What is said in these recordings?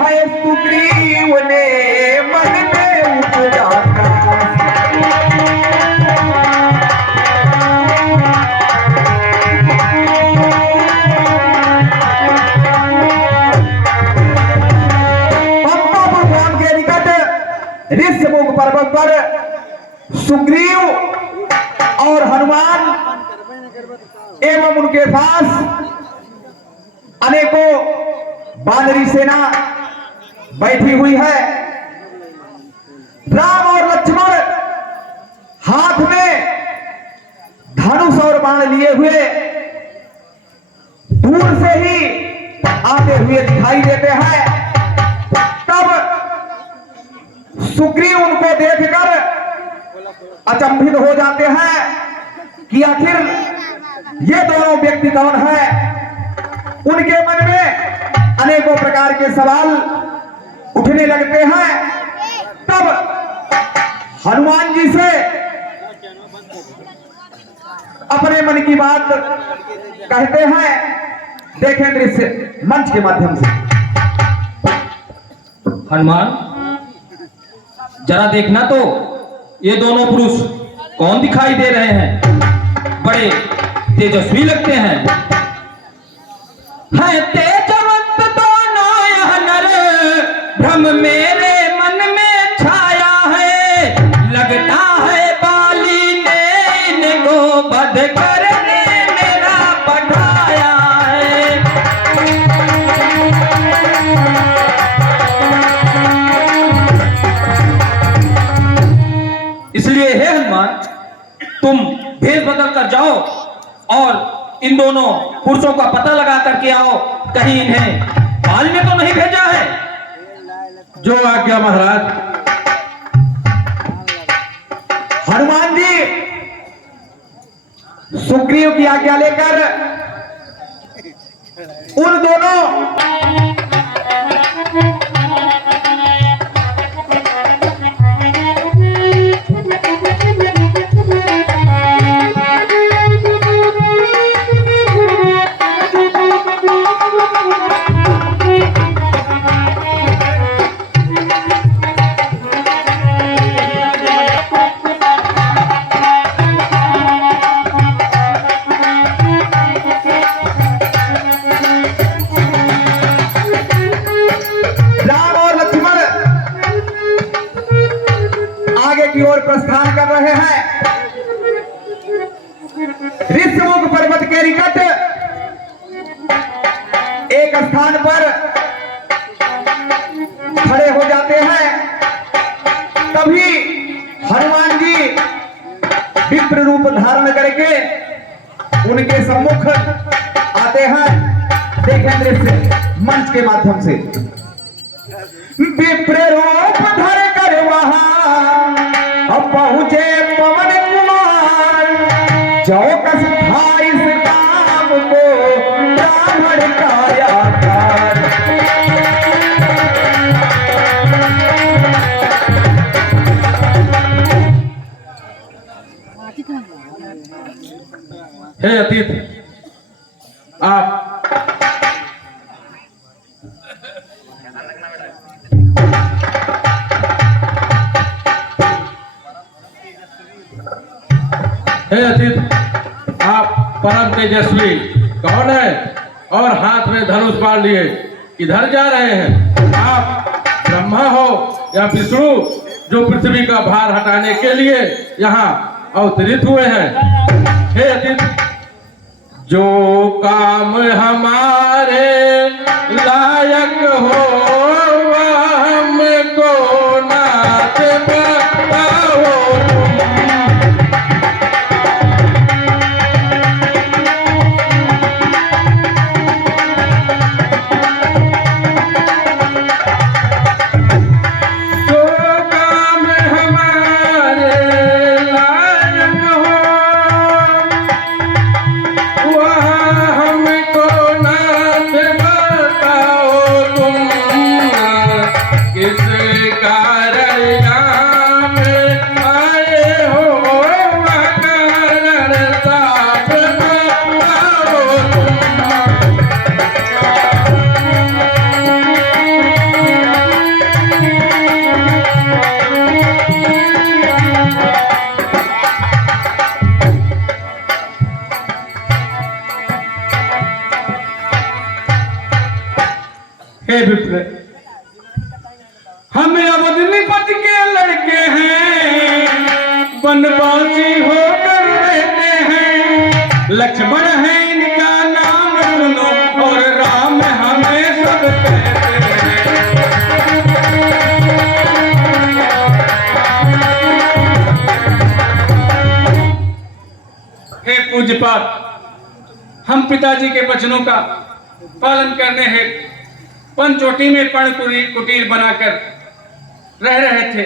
है सुग्रीव ने मन में उपजाता। भगवान के निकट ऋष्यमुख पर्वत पर सुग्रीव और हनुमान एवं उनके पास अनेकों वानरी सेना बैठी हुई है। राम और लक्ष्मण हाथ में धनुष और बाण लिए हुए दूर से ही आते हुए दिखाई देते हैं। तब सुग्रीव उनको देखकर अचंभित हो जाते हैं कि आखिर ये दोनों व्यक्ति कौन है। उनके मन में अनेकों प्रकार के सवाल उठने लगते हैं। तब हनुमान जी से अपने मन की बात कहते हैं। देखें दृश्य मंच के माध्यम से। हनुमान, जरा देखना तो ये दोनों पुरुष कौन दिखाई दे रहे हैं। बड़े तेजस्वी लगते हैं। है तेजवंत दोनों यह नर, भ्रम मेरे मन में छाया है। लगता है बाली ने इनको बध करने मेरा पठाया है। इसलिए हे हनुमान, तुम भेष बदल कर जाओ और इन दोनों पुरुषों का पता लगा करके आओ। कहीं इन्हें पाल में तो नहीं भेजा है। जो आज्ञा महाराज। हनुमान जी सुग्रीव की आज्ञा लेकर उन दोनों की ओर प्रस्थान कर रहे हैं। ऋष्यमुख पर्वत के निकट एक स्थान पर खड़े हो जाते हैं। तभी हनुमान जी विप्र रूप धारण करके उनके सम्मुख आते हैं। देखें दृश्य मंच के माध्यम से। विप्र रूप धर कर वहां अब पहुंचे पवन कुमार, जो कस था इस काम को ब्राह्मण का आकार। हे अतिथि, आप हे अतिथि, आप परम तेजस्वी कौन है और हाथ में धनुष बाण लिए किधर जा रहे हैं। आप ब्रह्मा हो या विष्णु जो पृथ्वी का भार हटाने के लिए यहाँ अवतरित हुए हैं। हे अतिथि, जो काम हमारे लायक हो वह हमको नाथ बताओ। हे विप्र, हम अवधनिपत के लड़के हैं, बनवासी होकर रहते हैं। लक्ष्मण है इनका नाम सुनो, और राम हमें सब कहते हैं। हे पूज्यपात, हम पिताजी के वचनों का पालन करने हेतु पंचवटी में पर्ण कुटीर बनाकर रह रहे थे।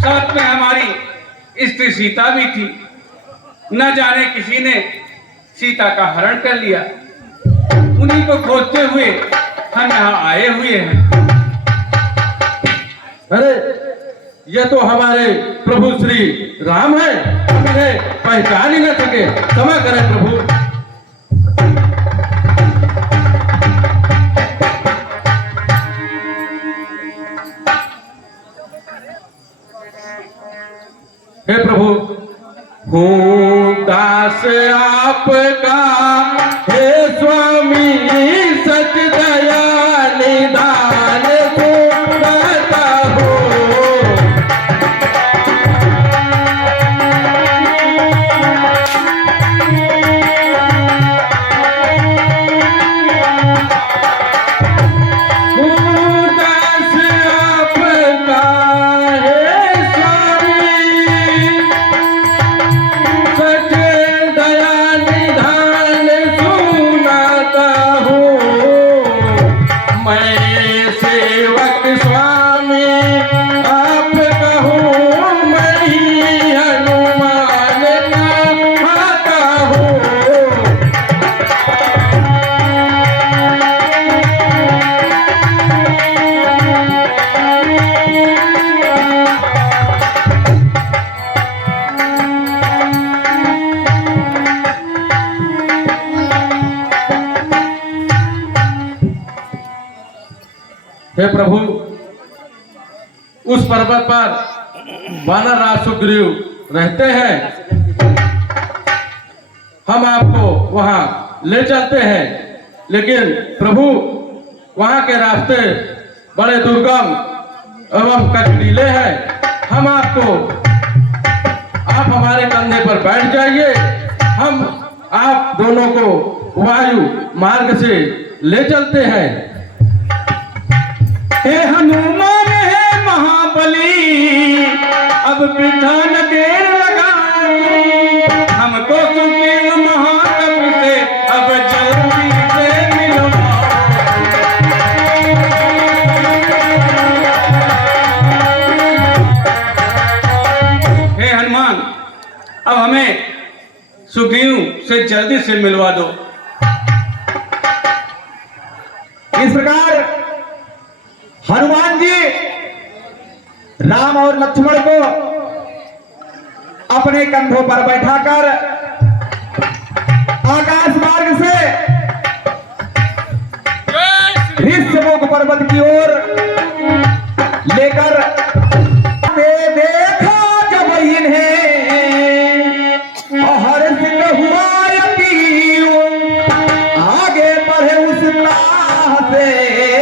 साथ में हमारी स्त्री सीता भी थी। न जाने किसी ने सीता का हरण कर लिया। उन्हीं को खोजते हुए हम यहाँ आए हुए हैं। अरे, ये तो हमारे प्रभु श्री राम है। हम इन्हें पहचान ही न सके, क्षमा करें प्रभु। हे प्रभु, हूँ दास आपका, हे स्वामी सच दया निधान सुनता हो। हे प्रभु, उस पर्वत पर वानर राज सुग्रीव रहते हैं। हम आपको वहां ले चलते हैं, लेकिन प्रभु वहां के रास्ते बड़े दुर्गम एवं कठिनीले हैं। हम आप हमारे कंधे पर बैठ जाइए। हम आप दोनों को वायु मार्ग से ले चलते हैं। हे हनुमान है महाबली, अब पीछा न देर लगाए। हमको सुग्रीव महाकवि से अब जल्दी से मिलवाओ। हे हनुमान, अब हमें सुग्रीव से जल्दी से मिलवा दो। इस प्रकार हनुमान जी राम और लक्ष्मण को अपने कंधों पर बैठाकर आकाश मार्ग से ऋष्यमुख पर्वत की ओर लेकर देखा जब इन्हें हर्षित हुआ यकीन, आगे बढ़े उस राह से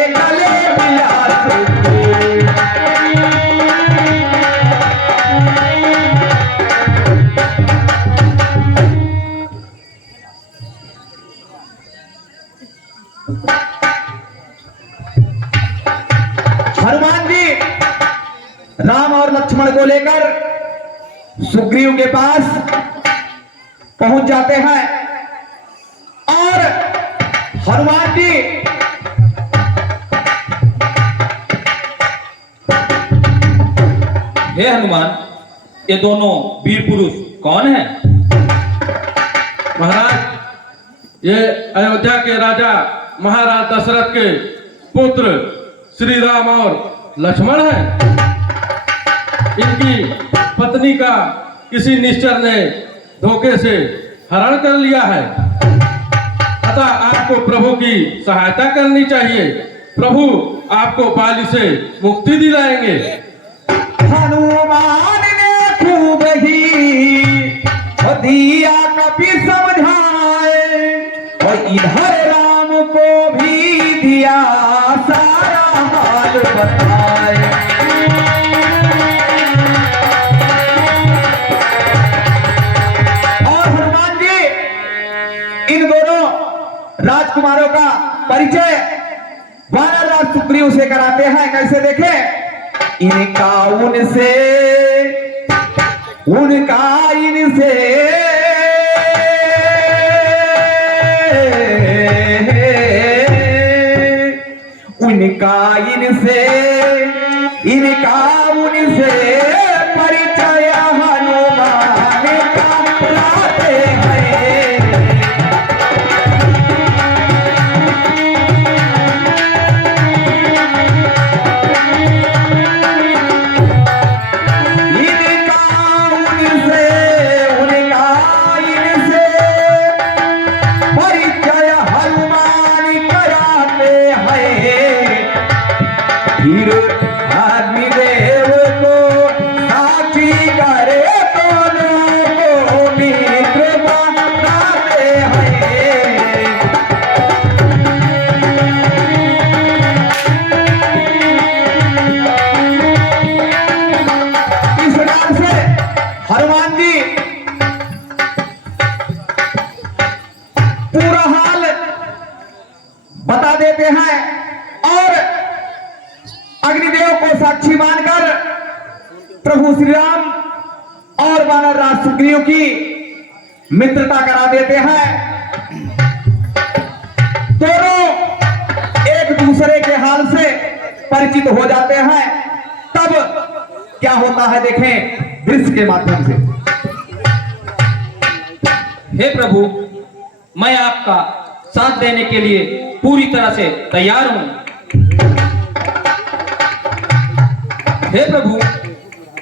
गले मिला। हनुमान जी राम और लक्ष्मण को लेकर सुग्रीव के पास पहुंच जाते हैं और हनुमान जी हे हनुमान, ये दोनों वीर पुरुष कौन हैं? महाराज, ये अयोध्या के राजा महाराज दशरथ के पुत्र श्री राम और लक्ष्मण हैं। इनकी पत्नी का किसी निश्चर ने धोखे से हरण कर लिया है। अतः आपको प्रभु की सहायता करनी चाहिए। प्रभु आपको बाली से मुक्ति दिलाएंगे। हनुमान ने खूब ही दिया कपि समझाए और इधर राम को भी दिया बताए। और हनुमान जी इन दोनों राजकुमारों का परिचय वानर राज सुग्रीव से कराते हैं। कैसे देखें, इनका उनसे उनका इनसे उनका इनसे इनका उनसे परिचय हनुमान कराते हैं। इनका उनसे उनका इनसे परिचय हनुमान कराते हैं। फिर आदमी देव को साक्षी करे दोनों को मित्र बनाते हैं। इस प्रकार से हनुमान जी पूरा हाल बता देते हैं और अग्निदेव को साक्षी मानकर प्रभु श्री राम और वानर राज सुग्रीव की मित्रता करा देते हैं। दोनों एक दूसरे के हाल से परिचित हो जाते हैं। तब क्या होता है देखें दृश्य के माध्यम से। हे प्रभु, मैं आपका साथ देने के लिए पूरी तरह से तैयार हूं। हे प्रभु,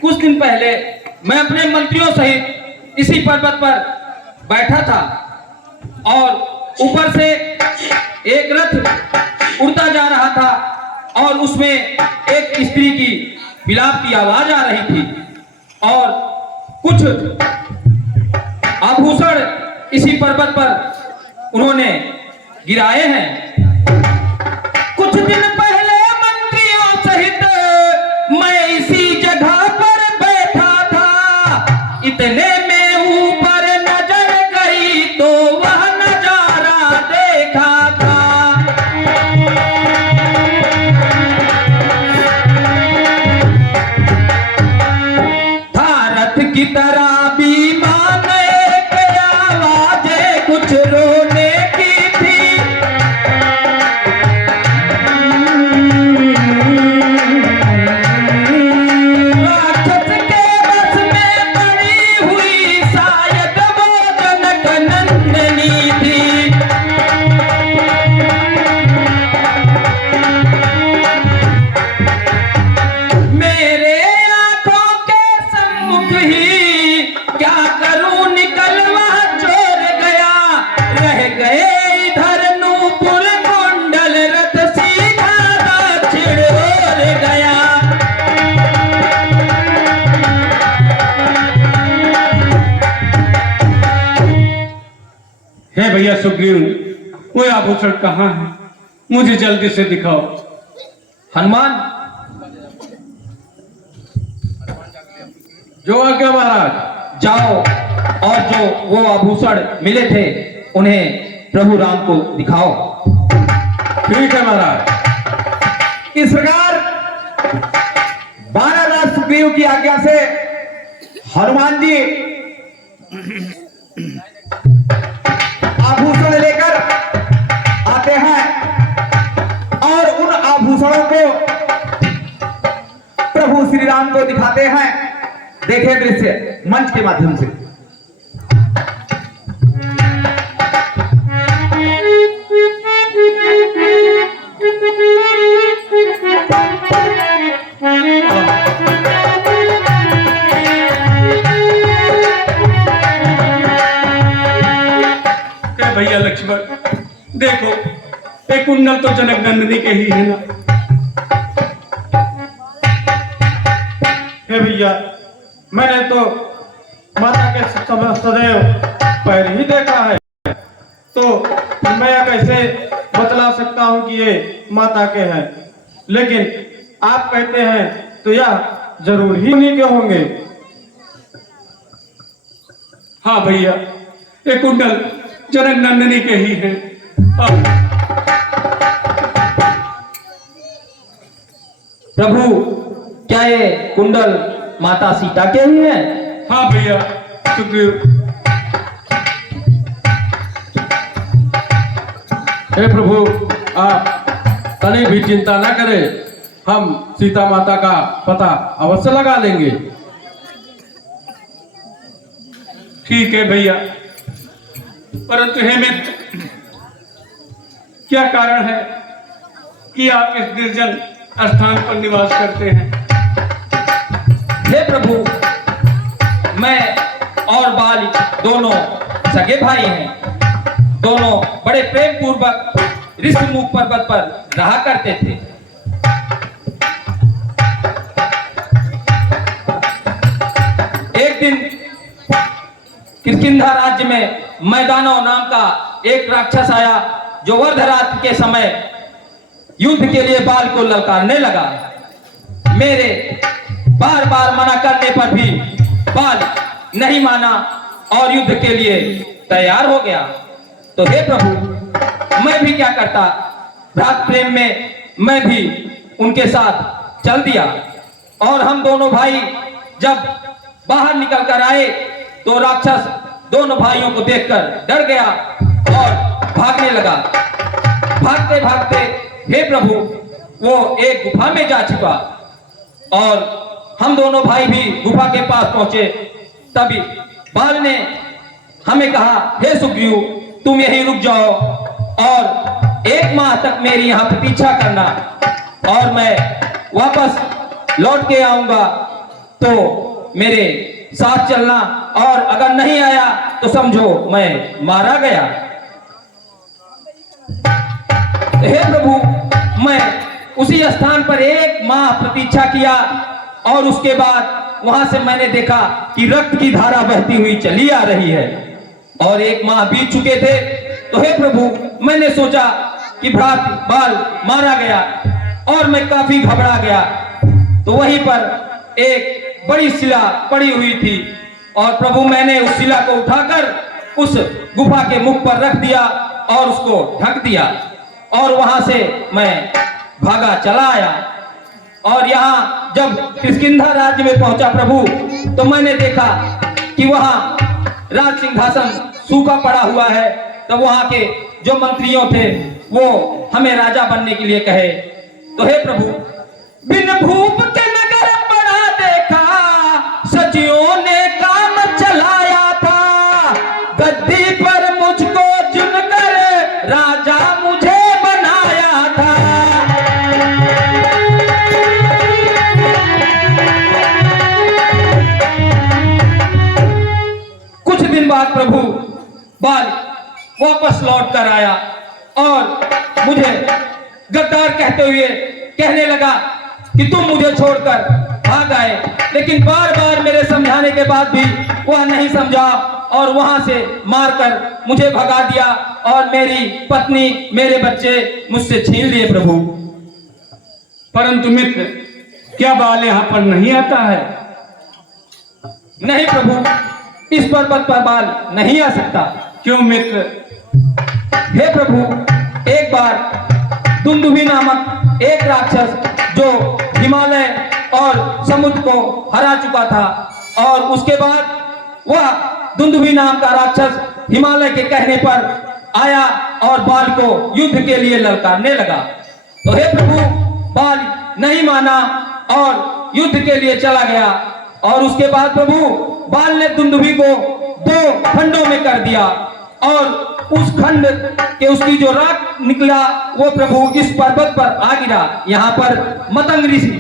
कुछ दिन पहले मैं अपने मंत्रियों सहित इसी पर्वत पर बैठा था और ऊपर से एक रथ उड़ता जा रहा था और उसमें एक स्त्री की विलाप की आवाज आ रही थी और कुछ आभूषण इसी पर्वत पर उन्होंने गिराए हैं। कुछ दिन पहले मंत्रियों सहित मैं इसी जगह पर बैठा था। इतने में ऊपर नजर गई तो वह नजारा देखा था। भारत की तरह बीमान एक आवाजें कुछ रोने की थी। राक्षस के बस में पड़ी हुई शायद वो जनक नंदनी थी। मेरे आंखों के सम्मुख ही क्या करूं निकल वह चोर गया। रह गए इधर नूपुर कुंडल रथ सीधा दक्षिण ओर गया। हे भैया सुग्रीव, वो आभूषण कहाँ है? मुझे जल्दी से दिखाओ। हनुमान, जो आज्ञा महाराज। जाओ और जो वो आभूषण मिले थे उन्हें प्रभु राम को दिखाओ। ठीक है महाराज। इस प्रकार वानर राज सुग्रीव की आज्ञा से हनुमान जी आभूषण लेकर आते हैं और उन आभूषणों को प्रभु श्री राम को दिखाते हैं। देखें दृश्य मंच के माध्यम से। हे भैया लक्ष्मण, देखो एक कुंडल तो जनक नंदिनी के ही है ना। हे भैया, मैंने तो माता के सदैव पैर ही देखा है, तो मैं कैसे बतला सकता हूँ कि ये माता के हैं। लेकिन आप कहते हैं तो यह जरूर ही उन्हीं के होंगे। हाँ भैया, ये कुंडल जनक नंदिनी के ही है। प्रभु, क्या ये कुंडल माता सीता के ही है? हाँ भैया, सुग्रीव। हे प्रभु, आप तनी भी चिंता न करें, हम सीता माता का पता अवश्य लगा लेंगे। ठीक है भैया, परंतु हे मित्र, क्या कारण है कि आप इस निर्जन स्थान पर निवास करते हैं? हे प्रभु, मैं और बाल दोनों सगे भाई हैं। दोनों बड़े प्रेम पूर्वक ऋषिमुख पर्वत पर रहा करते थे। एक दिन किष्किंधा राज्य में मैदानव नाम का एक राक्षस आया, जो वर्धरात के समय युद्ध के लिए बाल को ललकारने लगा। मेरे बार बार मना करने पर भी बाल नहीं माना और युद्ध के लिए तैयार हो गया। तो हे प्रभु, मैं भी क्या करता, भ्रात प्रेम में मैं भी उनके साथ चल दिया। और हम दोनों भाई जब बाहर निकल कर आए तो राक्षस दोनों भाइयों को देखकर डर गया और भागने लगा। भागते भागते हे प्रभु, वो एक गुफा में जा चुका और हम दोनों भाई भी गुफा के पास पहुंचे। तभी बाल ने हमें कहा, हे सुग्रीव, तुम यहीं रुक जाओ और 1 माह तक मेरी यहां प्रतीक्षा करना, और मैं वापस लौट के आऊंगा तो मेरे साथ चलना, और अगर नहीं आया तो समझो मैं मारा गया। हे प्रभु, मैं उसी स्थान पर 1 माह प्रतीक्षा किया और उसके बाद वहां से मैंने देखा कि रक्त की धारा बहती हुई चली आ रही है और 1 माह बीत चुके थे। तो हे प्रभु, मैंने सोचा कि भ्रात बाल मारा गया और मैं काफी घबरा गया। तो वहीं पर एक बड़ी शिला पड़ी हुई थी और प्रभु, मैंने उस शिला को उठाकर उस गुफा के मुख पर रख दिया और उसको ढक दिया और वहां से मैं भागा चला आया। और यहाँ जब किष्किंधा राज्य में पहुंचा प्रभु, तो मैंने देखा कि वहां राज सिंहासन सूखा पड़ा हुआ है। तो वहां के जो मंत्रियों थे वो हमें राजा बनने के लिए कहे। तो हे प्रभु, बिन भूप के नगर बड़ा देखा, सचियों ने काम चलाया था, गद्दी पर मुझको चुनकर राजा मुझे बनाया था। कुछ दिन बाद प्रभु बाल वापस लौट कर आया और मुझे गद्दार कहते हुए कहने लगा कि तुम मुझे छोड़कर भाग आए, लेकिन बार बार मेरे समझाने के बाद भी वह नहीं समझा और वहां से मारकर मुझे भगा दिया और मेरी पत्नी, मेरे बच्चे मुझसे छीन लिए प्रभु। परंतु मित्र, क्या बाल यहाँ पर नहीं आता है? नहीं प्रभु, इस पर्वत पर बाल नहीं आ सकता। क्यों मित्र? हे प्रभु, एक बार दुंदुभी नामक एक राक्षस जो हिमालय और समुद्र को हरा चुका था, और उसके बाद वह दुंदुभी नाम का राक्षस हिमालय के कहने पर आया और बाल को युद्ध के लिए ललकारने लगा। तो हे प्रभु, बाल नहीं माना और युद्ध के लिए चला गया। और उसके बाद प्रभु, बाल ने दुंदुभी को 2 खंडों में कर दिया और उस खंड के उसकी जो राख निकला वो प्रभु इस पर्वत पर आ गिरा। यहाँ पर मतंग ऋषि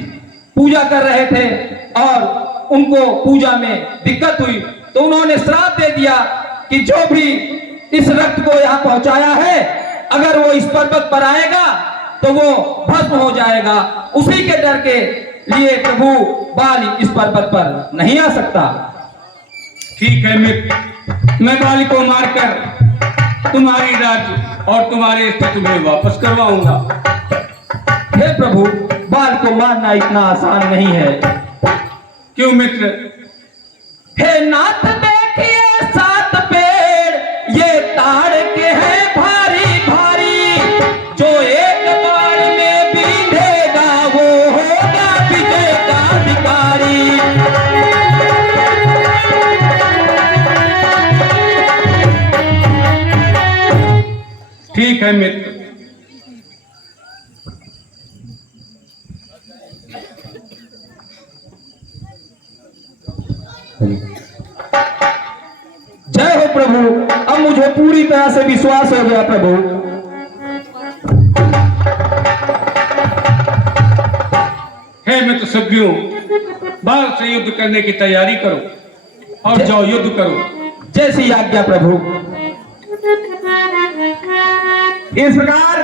पूजा कर रहे थे और उनको पूजा में दिक्कत हुई, तो उन्होंने श्राप दे दिया कि जो भी इस रक्त को यहाँ पहुंचाया है, अगर वो इस पर्वत पर आएगा तो वो भस्म हो जाएगा। उसी के डर के लिए प्रभु बाल इस पर्वत पर नहीं आ सकता। ठीक है मित्र, मैं बाल को मारकर तुम्हारी राज्य और तुम्हारे स्थिति में वापस करवाऊंगा। हे हे प्रभु, बाल को मारना इतना आसान नहीं है। क्यों मित्र? हे नाथ देखिए 7 पेड़ ये ताड़ के हैं भारी भारी, जो एक बार में बीधेगा वो होगा विजय का अधिकारी। ठीक है मित्र, जय हो प्रभु, अब मुझे पूरी तरह से विश्वास हो गया प्रभु। हे मित्र सज्ञों, बाल से युद्ध करने की तैयारी करो और जाओ युद्ध करो। जैसी आज्ञा प्रभु। इस प्रकार